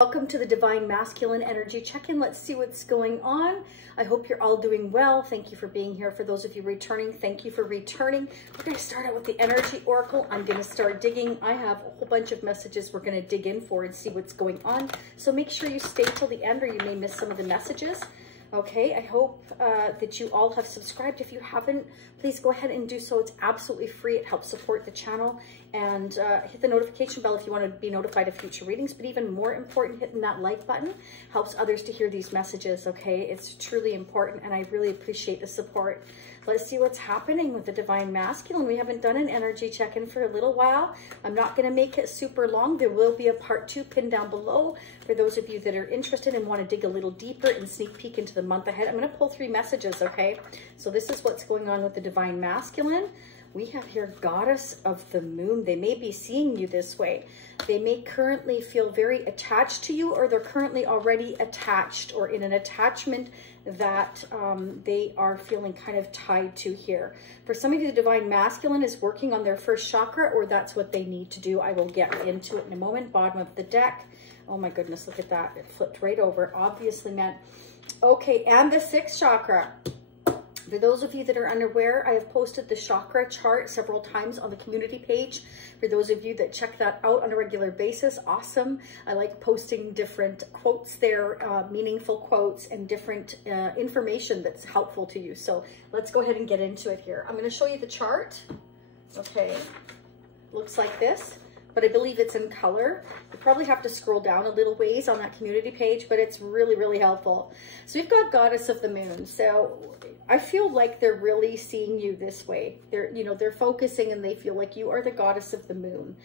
Welcome to the Divine Masculine Energy Check-in. Let's see what's going on. I hope you're all doing well. Thank you for being here. For those of you returning, thank you for returning. We're going to start out with the Energy Oracle. I'm going to start digging. I have a whole bunch of messages we're going to dig in for and see what's going on. So make sure you stay till the end or you may miss some of the messages. Okay, I hope that you all have subscribed. If you haven't, please go ahead and do so. It's absolutely free. It helps support the channel. And hit the notification bell if you want to be notified of future readings. But even more important, hitting that like button helps others to hear these messages, okay? It's truly important, and I really appreciate the support. Let's see what's happening with the Divine Masculine. We haven't done an energy check-in for a little while. I'm not going to make it super long. There will be a part 2 pinned down below for those of you that are interested and want to dig a little deeper and sneak peek into the month ahead. I'm going to pull 3 messages, okay? So this is what's going on with the Divine Masculine. We have here Goddess of the Moon. They may be seeing you this way. They may currently feel very attached to you, or they're currently already attached or in an attachment that they are feeling kind of tied to here. For some of you, the Divine Masculine is working on their first chakra, or that's what they need to do. I will get into it in a moment. Bottom of the deck. Oh my goodness, look at that. It flipped right over. Obviously meant. Okay, and the 6th chakra. For those of you that are unaware, I have posted the chakra chart several times on the community page. For those of you that check that out on a regular basis, awesome. I like posting different quotes there, meaningful quotes, and different information that's helpful to you. So let's go ahead and get into it here. I'm going to show you the chart. Okay, looks like this, but I believe it's in color. You probably have to scroll down a little ways on that community page, but it's really, really helpful. So we've got Goddess of the Moon. So I feel like they're really seeing you this way. They're focusing and they feel like you are the Goddess of the Moon.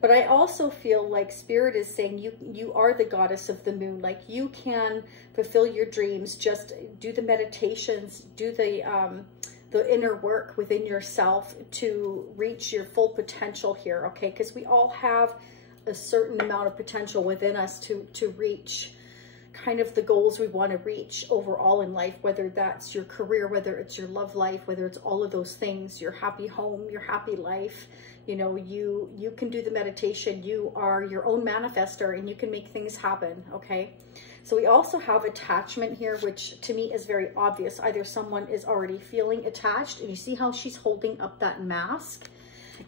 But I also feel like Spirit is saying you are the Goddess of the Moon. Like you can fulfill your dreams, just do the meditations, do the inner work within yourself to reach your full potential here, okay? Because we all have a certain amount of potential within us to reach kind of the goals we want to reach overall in life, whether that's your career, whether it's your love life, whether it's all of those things, your happy home, your happy life. You know, you can do the meditation. You are your own manifestor and you can make things happen, okay? So we also have attachment here, which to me is very obvious. Either someone is already feeling attached, and you see how she's holding up that mask.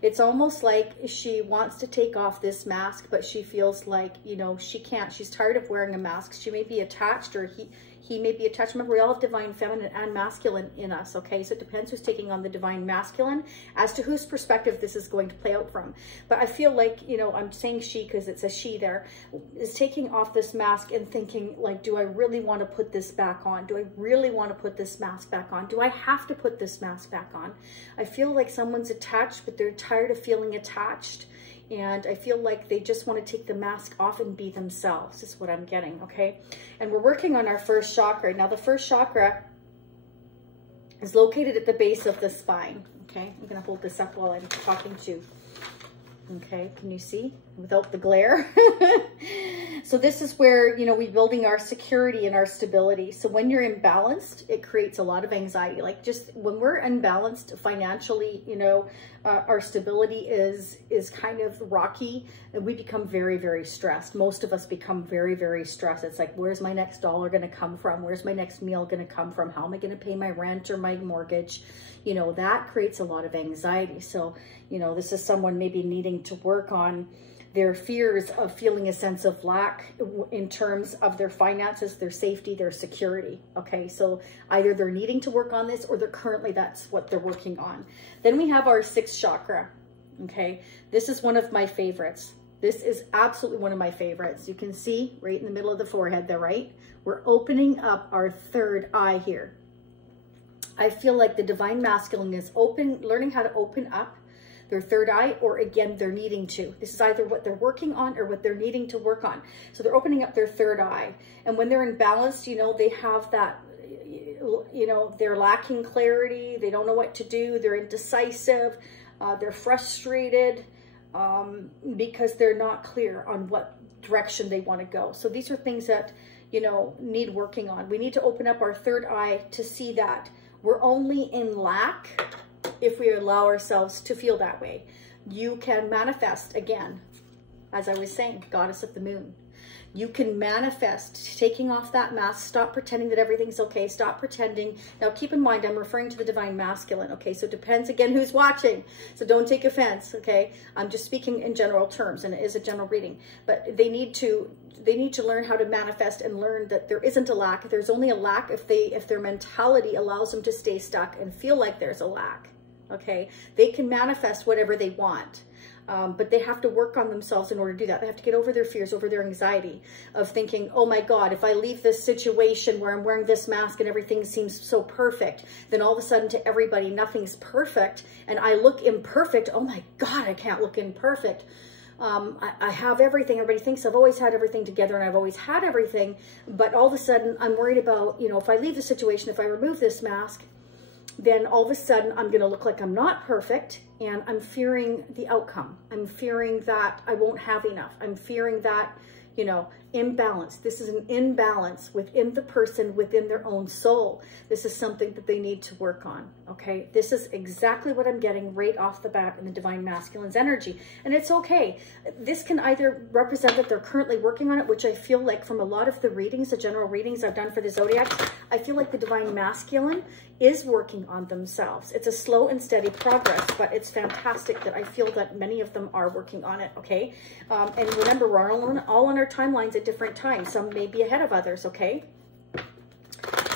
It's almost like she wants to take off this mask, but she feels like, you know, she can't. She's tired of wearing a mask. She may be attached, or he may be attached. Remember, we all have divine feminine and masculine in us, okay? So it depends who's taking on the divine masculine as to whose perspective this is going to play out from. But I feel like, you know, I'm saying she because it's a she there, is taking off this mask and thinking, like, do I really want to put this back on? Do I really want to put this mask back on? Do I have to put this mask back on? I feel like someone's attached, but they're tired of feeling attached. And I feel like they just want to take the mask off and be themselves, is what I'm getting, okay? And we're working on our first chakra. Now, the first chakra is located at the base of the spine, okay? I'm going to hold this up while I'm talking to you. Okay, can you see without the glare? So this is where, you know, we're building our security and our stability. So when you're imbalanced, it creates a lot of anxiety. Like just when we're unbalanced financially, you know, our stability is kind of rocky and we become very, very stressed. Most of us become very, very stressed. It's like, where's my next dollar going to come from? Where's my next meal going to come from? How am I going to pay my rent or my mortgage? You know, that creates a lot of anxiety. So, you know, this is someone maybe needing to work on their fears of feeling a sense of lack in terms of their finances, their safety, their security. Okay, so either they're needing to work on this or they're currently, that's what they're working on. Then we have our 6th chakra. Okay, this is one of my favorites. This is absolutely one of my favorites. You can see right in the middle of the forehead there, right? We're opening up our 3rd eye here. I feel like the Divine Masculine is learning how to open up their 3rd eye, or again, they're needing to. This is either what they're working on or what they're needing to work on. So they're opening up their 3rd eye. And when they're imbalanced, you know, they have that, you know, they're lacking clarity. They don't know what to do. They're indecisive. They're frustrated because they're not clear on what direction they want to go. So these are things that, you know, need working on. We need to open up our 3rd eye to see that we're only in lack if we allow ourselves to feel that way. You can manifest again, as I was saying, Goddess of the Moon. You can manifest taking off that mask. Stop pretending that everything's okay. Stop pretending. Now, keep in mind, I'm referring to the divine masculine, okay? So it depends, again, who's watching. So don't take offense, okay? I'm just speaking in general terms, and it is a general reading. But they need to learn how to manifest and learn that there isn't a lack. There's only a lack if their mentality allows them to stay stuck and feel like there's a lack, okay? They can manifest whatever they want. But they have to work on themselves in order to do that. They have to get over their fears, over their anxiety of thinking, oh my God, if I leave this situation where I'm wearing this mask and everything seems so perfect, then all of a sudden to everybody, nothing's perfect and I look imperfect. Oh my God, I can't look imperfect. I have everything. Everybody thinks I've always had everything together and I've always had everything. But all of a sudden I'm worried about, you know, if I leave the situation, if I remove this mask, then all of a sudden I'm going to look like I'm not perfect, and I'm fearing the outcome. I'm fearing that I won't have enough. I'm fearing that, you know, imbalance. This is an imbalance within the person, within their own soul. This is something that they need to work on, okay? This is exactly what I'm getting right off the bat in the divine masculine's energy. And it's okay. This can either represent that they're currently working on it, which I feel like from a lot of the readings, the general readings I've done for the zodiacs, I feel like the divine masculine is working on themselves. It's a slow and steady progress, but it's fantastic that I feel that many of them are working on it, okay? And remember, we're all on our timelines at different times. Some may be ahead of others, okay?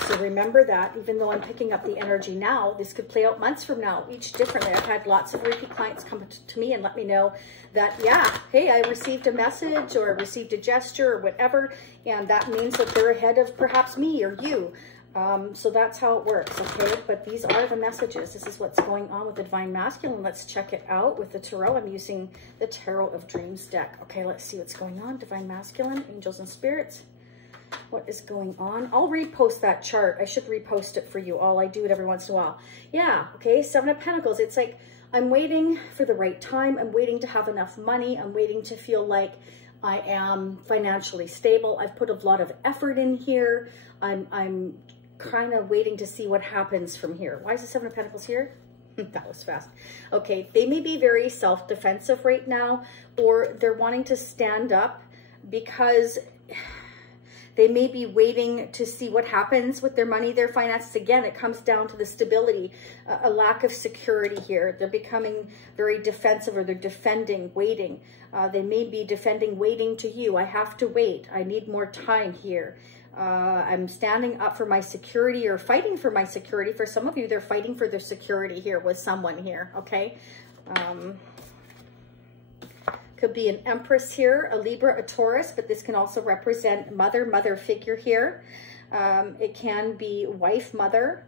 So remember that, even though I'm picking up the energy now, this could play out months from now, each differently. I've had lots of repeat clients come to me and let me know that, yeah, hey, I received a message or received a gesture or whatever, and that means that they're ahead of perhaps me or you. So that's how it works, okay? But these are the messages. This is what's going on with the divine masculine. Let's check it out with the tarot. I'm using the Tarot of Dreams deck. Okay, let's see what's going on. Divine masculine, angels and spirits. What is going on? I'll repost that chart. I should repost it for you all. I do it every once in a while. Yeah, okay, Seven of Pentacles. It's like I'm waiting for the right time. I'm waiting to have enough money. I'm waiting to feel like I am financially stable. I've put a lot of effort in here. I'm kind of waiting to see what happens from here. Why is the Seven of Pentacles here? That was fast. Okay, they may be very self-defensive right now, or they're wanting to stand up because they may be waiting to see what happens with their money, their finances. Again, it comes down to the stability, a lack of security here. They're becoming very defensive, or they're defending, waiting. They may be defending, waiting to you. I have to wait. I need more time here. I'm standing up for my security, or fighting for my security. For some of you, they're fighting for their security here with someone here, okay? Could be an Empress here, a Libra, a Taurus, but this can also represent mother figure here. It can be wife, mother,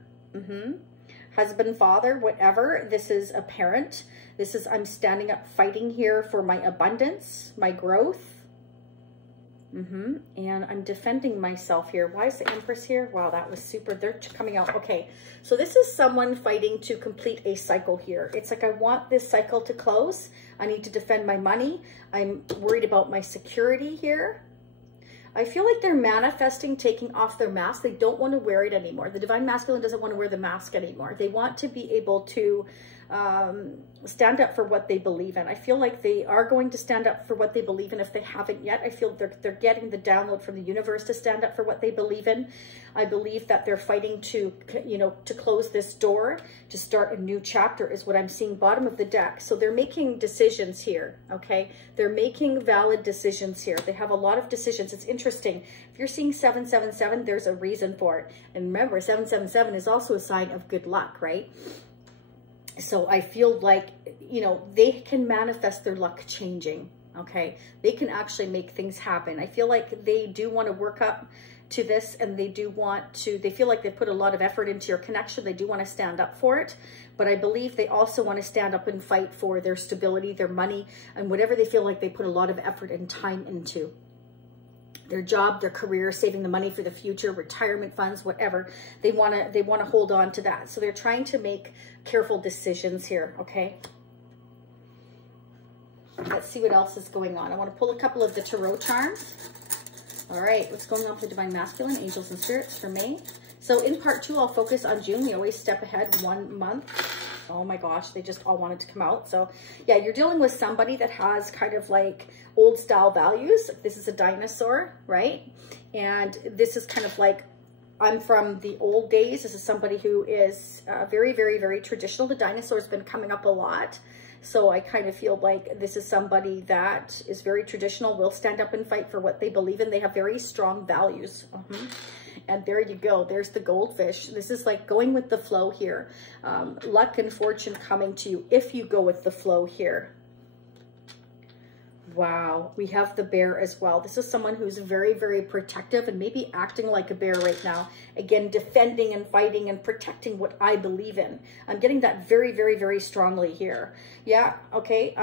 husband, father, whatever. This is a parent. This is, I'm standing up fighting here for my abundance, my growth. And I'm defending myself here. Why is the Empress here? Wow, that was super. They're coming out. Okay, so this is someone fighting to complete a cycle here. It's like, I want this cycle to close. I need to defend my money. I'm worried about my security here. I feel like they're manifesting taking off their mask. They don't want to wear it anymore. The divine masculine doesn't want to wear the mask anymore. They want to be able to stand up for what they believe in. I feel like they are going to stand up for what they believe in if they haven't yet. I feel they're getting the download from the universe to stand up for what they believe in. I believe that they're fighting to, you know, to close this door, to start a new chapter is what I'm seeing, bottom of the deck. So they're making decisions here, okay? They're making valid decisions here. They have a lot of decisions. It's interesting. If you're seeing 777, there's a reason for it. And remember, 777 is also a sign of good luck, right? So I feel like, you know, they can manifest their luck changing, okay? They can actually make things happen. I feel like they do want to work up to this, and they do want to, they feel like they put a lot of effort into your connection. They do want to stand up for it, but I believe they also want to stand up and fight for their stability, their money, and whatever they feel like they put a lot of effort and time into. Their job, their career, saving the money for the future, retirement funds, whatever. They want to hold on to that. So they're trying to make careful decisions here, okay? Let's see what else is going on. I want to pull a couple of the tarot charms. All right, what's going on for divine masculine, angels and spirits for May? So in part 2, I'll focus on June. We always step ahead 1 month. Oh my gosh, they just all wanted to come out. So yeah, you're dealing with somebody that has kind of like old style values. This is a dinosaur, right? And this is kind of like, I'm from the old days. This is somebody who is very, very, very traditional. The dinosaur's been coming up a lot. So I kind of feel like this is somebody that is very traditional, will stand up and fight for what they believe in. They have very strong values. And there you go. There's the goldfish. This is like going with the flow here. Luck and fortune coming to you if you go with the flow here. Wow, we have the bear as well. This is someone who's very, very protective and maybe acting like a bear right now. Again, defending and fighting and protecting what I believe in. I'm getting that very, very, very strongly here. Yeah, okay,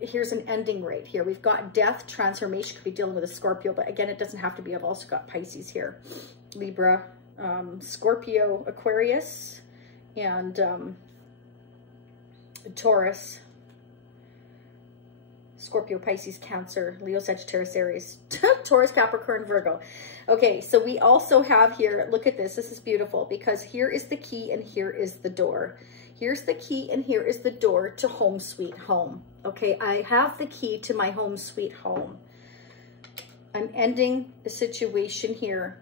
here's an ending right here. We've got death, transformation, could be dealing with a Scorpio, but again, it doesn't have to be. I've also got Pisces here. Libra, Scorpio, Aquarius, and Taurus. Scorpio, Pisces, Cancer, Leo, Sagittarius, Aries, Taurus, Capricorn, Virgo. Okay, so we also have here, look at this. This is beautiful because here is the key and here is the door. Here's the key and here is the door to home sweet home. Okay, I have the key to my home sweet home. I'm ending the situation here.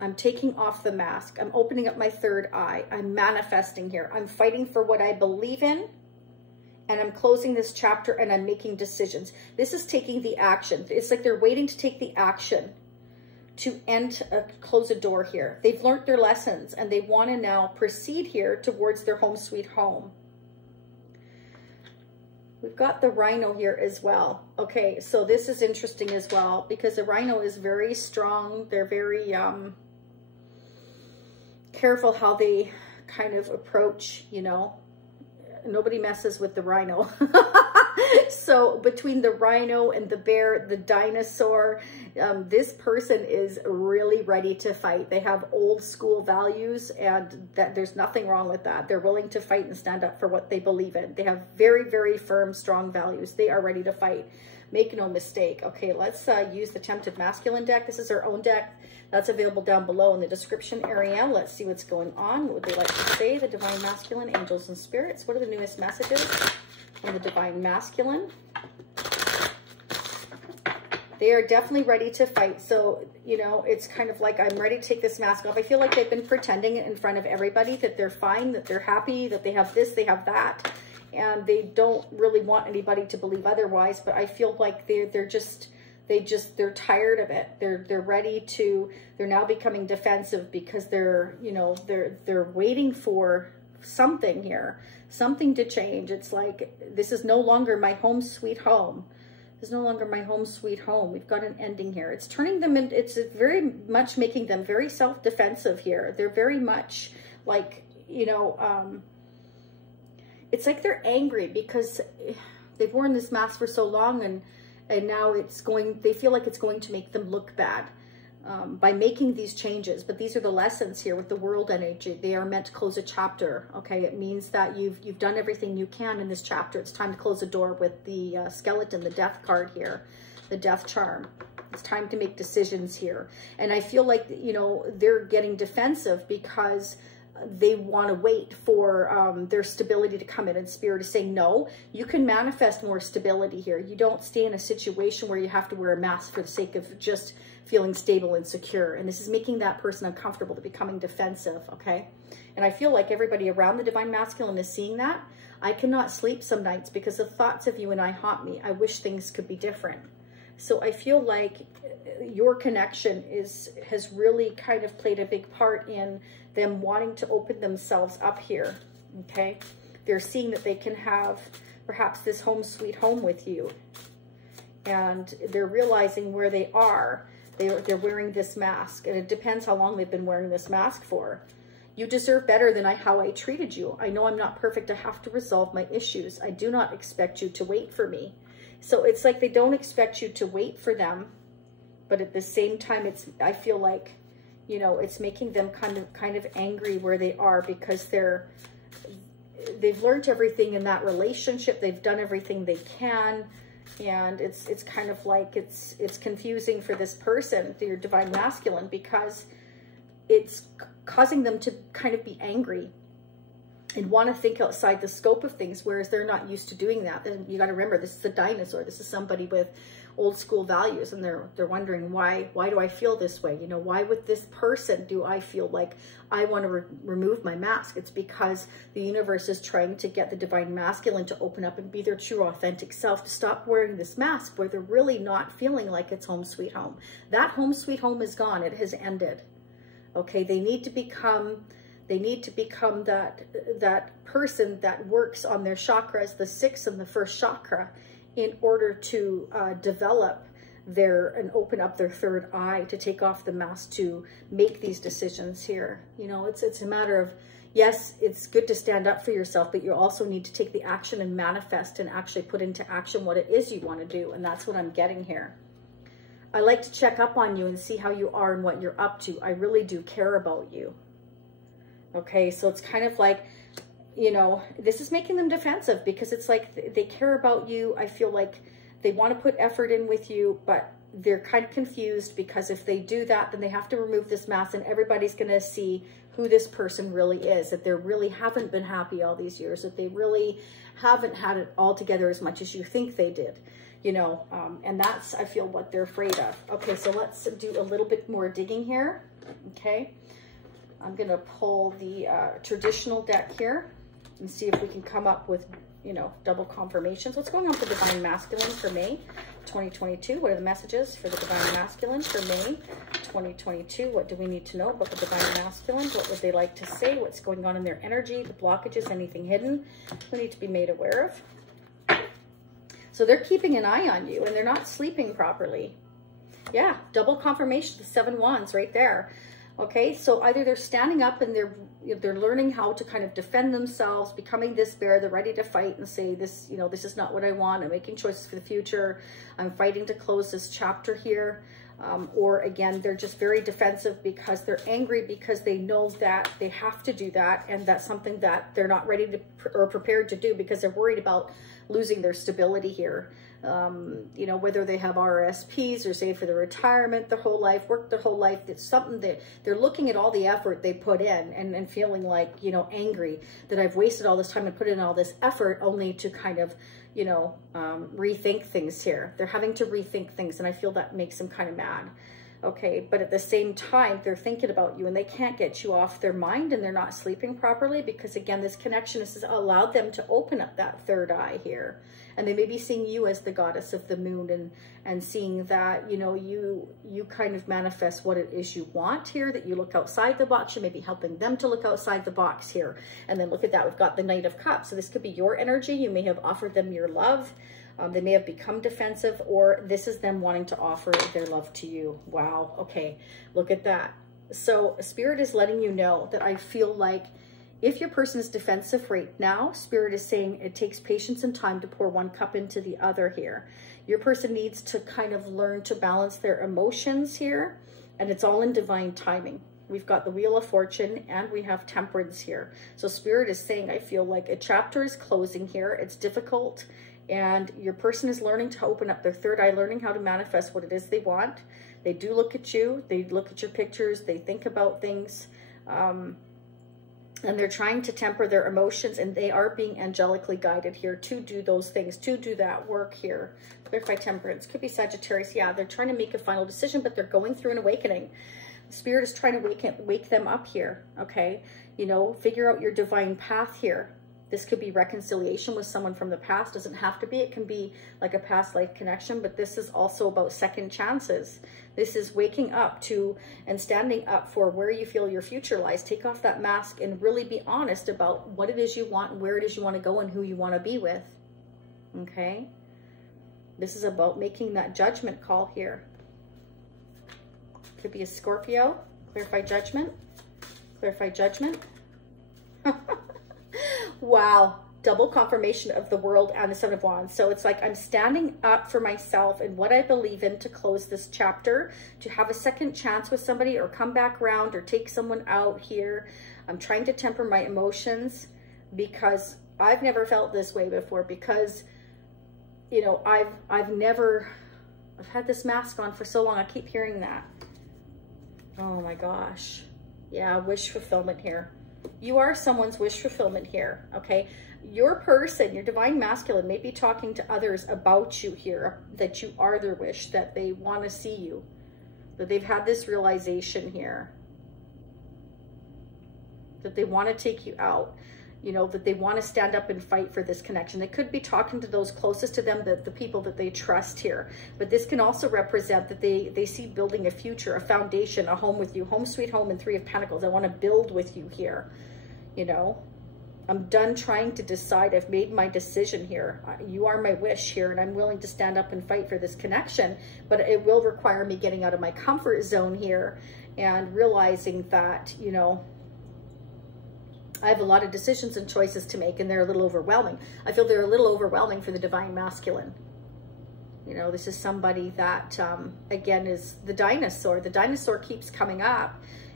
I'm taking off the mask. I'm opening up my third eye. I'm manifesting here. I'm fighting for what I believe in. And I'm closing this chapter and I'm making decisions. This is taking the action. It's like they're waiting to take the action to close a door here. They've learned their lessons and they want to now proceed here towards their home sweet home. We've got the rhino here as well. Okay, so this is interesting as well because the rhino is very strong. They're very careful how they kind of approach, you know. Nobody messes with the rhino. So between the rhino and the bear, the dinosaur, this person is really ready to fight. They have old school values and that there's nothing wrong with that. They're willing to fight and stand up for what they believe in. They have very, very firm, strong values. They are ready to fight. Make no mistake. Okay, let's use the Tempted Masculine deck. This is our own deck. That's available down below in the description area. Let's see what's going on. What would they like to say? The Divine Masculine, Angels and Spirits. What are the newest messages from the Divine Masculine? They are definitely ready to fight. So, you know, it's kind of like I'm ready to take this mask off. I feel like they've been pretending in front of everybody that they're fine, that they're happy, that they have this, they have that. And they don't really want anybody to believe otherwise. But I feel like they're tired of it. They're ready to, they're now becoming defensive because they're, you know, they're waiting for something here, something to change. It's like, this is no longer my home sweet home. This is no longer my home sweet home. We've got an ending here. It's turning them in, it's very much making them very self-defensive here. They're very much like, you know, it's like they're angry because they've worn this mask for so long and now they feel like it's going to make them look bad by making these changes. But these are the lessons here with the world energy. They are meant to close a chapter. Okay, it means that you've done everything you can in this chapter. It's time to close a door with the skeleton, the death card here, the death charm. It's time to make decisions here. And I feel like, you know, they're getting defensive because they want to wait for their stability to come in, and Spirit is saying, no, you can manifest more stability here. You don't stay in a situation where you have to wear a mask for the sake of just feeling stable and secure. And this is making that person uncomfortable, to becoming defensive, okay? And I feel like everybody around the Divine Masculine is seeing that. I cannot sleep some nights because the thoughts of you and I haunt me. I wish things could be different. So I feel like your connection has really kind of played a big part in them wanting to open themselves up here, okay? They're seeing that they can have perhaps this home sweet home with you. And they're realizing where they are. They're wearing this mask. And it depends how long they've been wearing this mask for. You deserve better than how I treated you. I know I'm not perfect. I have to resolve my issues. I do not expect you to wait for me. So it's like they don't expect you to wait for them. But at the same time, I feel like, you know, it's making them kind of angry where they are because they've learned everything in that relationship. They've done everything they can. And it's kind of like it's confusing for this person, your Divine Masculine, because it's causing them to kind of be angry. and want to think outside the scope of things, whereas they're not used to doing that. Then you got to remember, this is a dinosaur. This is somebody with old school values, and they're wondering, why do I feel this way? You know, why with this person do I feel like I want to remove my mask? It's because the universe is trying to get the divine masculine to open up and be their true authentic self, to stop wearing this mask where they're really not feeling like it's home sweet home. That home sweet home is gone. It has ended. Okay, they need to become that person that works on their chakras, the 6th and the 1st chakra, in order to develop and open up their 3rd eye, to take off the mask, to make these decisions here. You know, it's a matter of, yes, it's good to stand up for yourself, but you also need to take the action and manifest and actually put into action what it is you want to do. And that's what I'm getting here. I like to check up on you and see how you are and what you're up to. I really do care about you. Okay, so it's kind of like, you know, this is making them defensive, because it's like they care about you. I feel like they want to put effort in with you, but they're kind of confused, because if they do that, then they have to remove this mask, and everybody's going to see who this person really is, that they really haven't been happy all these years, that they really haven't had it all together as much as you think they did, you know, and that's, I feel, what they're afraid of. Okay, so let's do a little bit more digging here. Okay, I'm going to pull the traditional deck here and see if we can come up with, you know, double confirmations. What's going on for Divine Masculine for May 2022? What are the messages for the Divine Masculine for May 2022? What do we need to know about the Divine Masculine? What would they like to say? What's going on in their energy? The blockages, anything hidden we need to be made aware of? So they're keeping an eye on you, and they're not sleeping properly. Yeah, double confirmation, the 7 wands right there. Okay, so either they're standing up and they're learning how to kind of defend themselves, becoming this bear. They're ready to fight and say, this, you know, this is not what I want. I'm making choices for the future. I'm fighting to close this chapter here. Or again, they're just very defensive because they're angry, because they know that they have to do that, and that's something that they're not ready to or prepared to do, because they're worried about losing their stability here. You know, whether they have RSPs or save for their retirement their whole life, work their whole life, it's something that they're looking at all the effort they put in and feeling like, you know, angry that I've wasted all this time and put in all this effort only to kind of, you know, rethink things here. They're having to rethink things, and I feel that makes them kind of mad. Okay, but at the same time, they're thinking about you, and they can't get you off their mind, and they're not sleeping properly because, again, this connection has allowed them to open up that 3rd eye here. And they may be seeing you as the goddess of the moon, and seeing that, you know, you kind of manifest what it is you want here, that you look outside the box. You may be helping them to look outside the box here. And then look at that, we've got the Knight of Cups. So this could be your energy. You may have offered them your love. They may have become defensive, or this is them wanting to offer their love to you. Wow. Okay. Look at that. So Spirit is letting you know that I feel like if your person is defensive right now, Spirit is saying it takes patience and time to pour one cup into the other here. Your person needs to kind of learn to balance their emotions here, and it's all in divine timing. We've got the Wheel of Fortune, and we have Temperance here. So Spirit is saying, I feel like a chapter is closing here. It's difficult, and your person is learning to open up their 3rd eye, learning how to manifest what it is they want. They do look at you. They look at your pictures. They think about things. And they're trying to temper their emotions, and they are being angelically guided here to do those things, to do that work here. Clarify Temperance. Could be Sagittarius. Yeah, they're trying to make a final decision, but they're going through an awakening. Spirit is trying to wake them up here, okay? You know, figure out your divine path here. This could be reconciliation with someone from the past. Doesn't have to be. It can be like a past life connection, but this is also about second chances. This is waking up to and standing up for where you feel your future lies. Take off that mask and really be honest about what it is you want, where it is you want to go, and who you want to be with, okay? This is about making that judgment call here. Could be a Scorpio. Clarify Judgment. Clarify Judgment. Wow. Double confirmation of the World and the 7 of Wands. So it's like I'm standing up for myself and what I believe in to close this chapter, to have a second chance with somebody, or come back around, or take someone out here. I'm trying to temper my emotions because I've never felt this way before, because, you know, I've had this mask on for so long. I keep hearing that. Oh my gosh. Yeah, wish fulfillment here. You are someone's wish fulfillment here, okay? Your person, your divine masculine, may be talking to others about you here, that you are their wish, that they want to see you, that they've had this realization here, that they want to take you out, you know, that they want to stand up and fight for this connection. They could be talking to those closest to them, the people that they trust here. But this can also represent that they see building a future, a foundation, a home with you. Home sweet home and Three of Pentacles. I want to build with you here, you know. I'm done trying to decide. I've made my decision here. You are my wish here, and I'm willing to stand up and fight for this connection. But it will require me getting out of my comfort zone here and realizing that, you know, I have a lot of decisions and choices to make, and they're a little overwhelming. I feel they're a little overwhelming for the divine masculine. You know, this is somebody that, again, is the dinosaur. The dinosaur keeps coming up.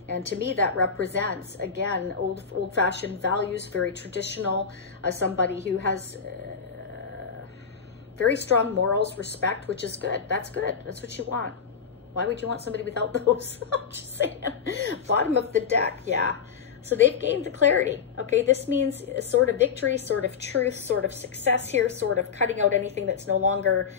And to me, that represents, again, old-fashioned values, very traditional, somebody who has very strong morals, respect, which is good. That's good. That's what you want. Why would you want somebody without those? I'm just saying. Bottom of the deck, yeah. So they've gained the clarity, okay? This means a sort of victory, sort of truth, sort of success here, sort of cutting out anything that's no longer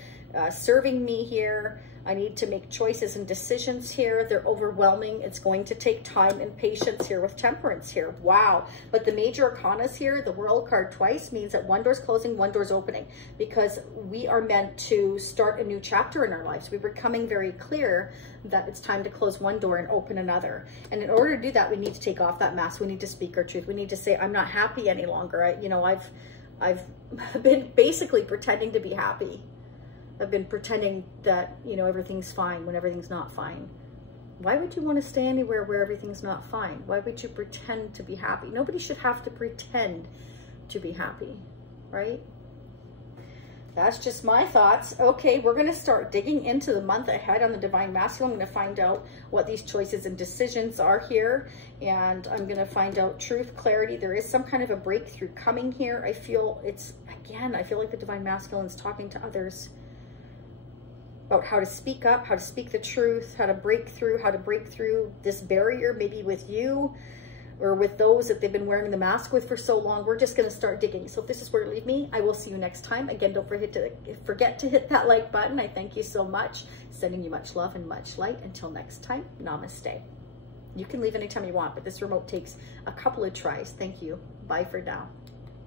serving me here. I need to make choices and decisions here. They're overwhelming. It's going to take time and patience here with Temperance here. Wow. But the major arcanas here, the World card twice, means that one door's closing, one door's opening, because we are meant to start a new chapter in our lives. We're becoming very clear that it's time to close one door and open another. And in order to do that, we need to take off that mask. We need to speak our truth. We need to say, I'm not happy any longer. I've been basically pretending to be happy. I've been pretending that, you know, everything's fine when everything's not fine. Why would you want to stay anywhere where everything's not fine? Why would you pretend to be happy? Nobody should have to pretend to be happy, right? That's just my thoughts. Okay, we're going to start digging into the month ahead on the Divine Masculine. I'm going to find out what these choices and decisions are here. And I'm going to find out truth, clarity. There is some kind of a breakthrough coming here. I feel it's, again, I feel like the Divine Masculine is talking to others about how to speak up, how to speak the truth, how to break through this barrier, maybe with you or with those that they've been wearing the mask with for so long. We're just going to start digging. So if this is where to leave me, I will see you next time. Again, don't forget to hit that like button. I thank you so much. Sending you much love and much light. Until next time, namaste. You can leave anytime you want, but this remote takes a couple of tries. Thank you. Bye for now.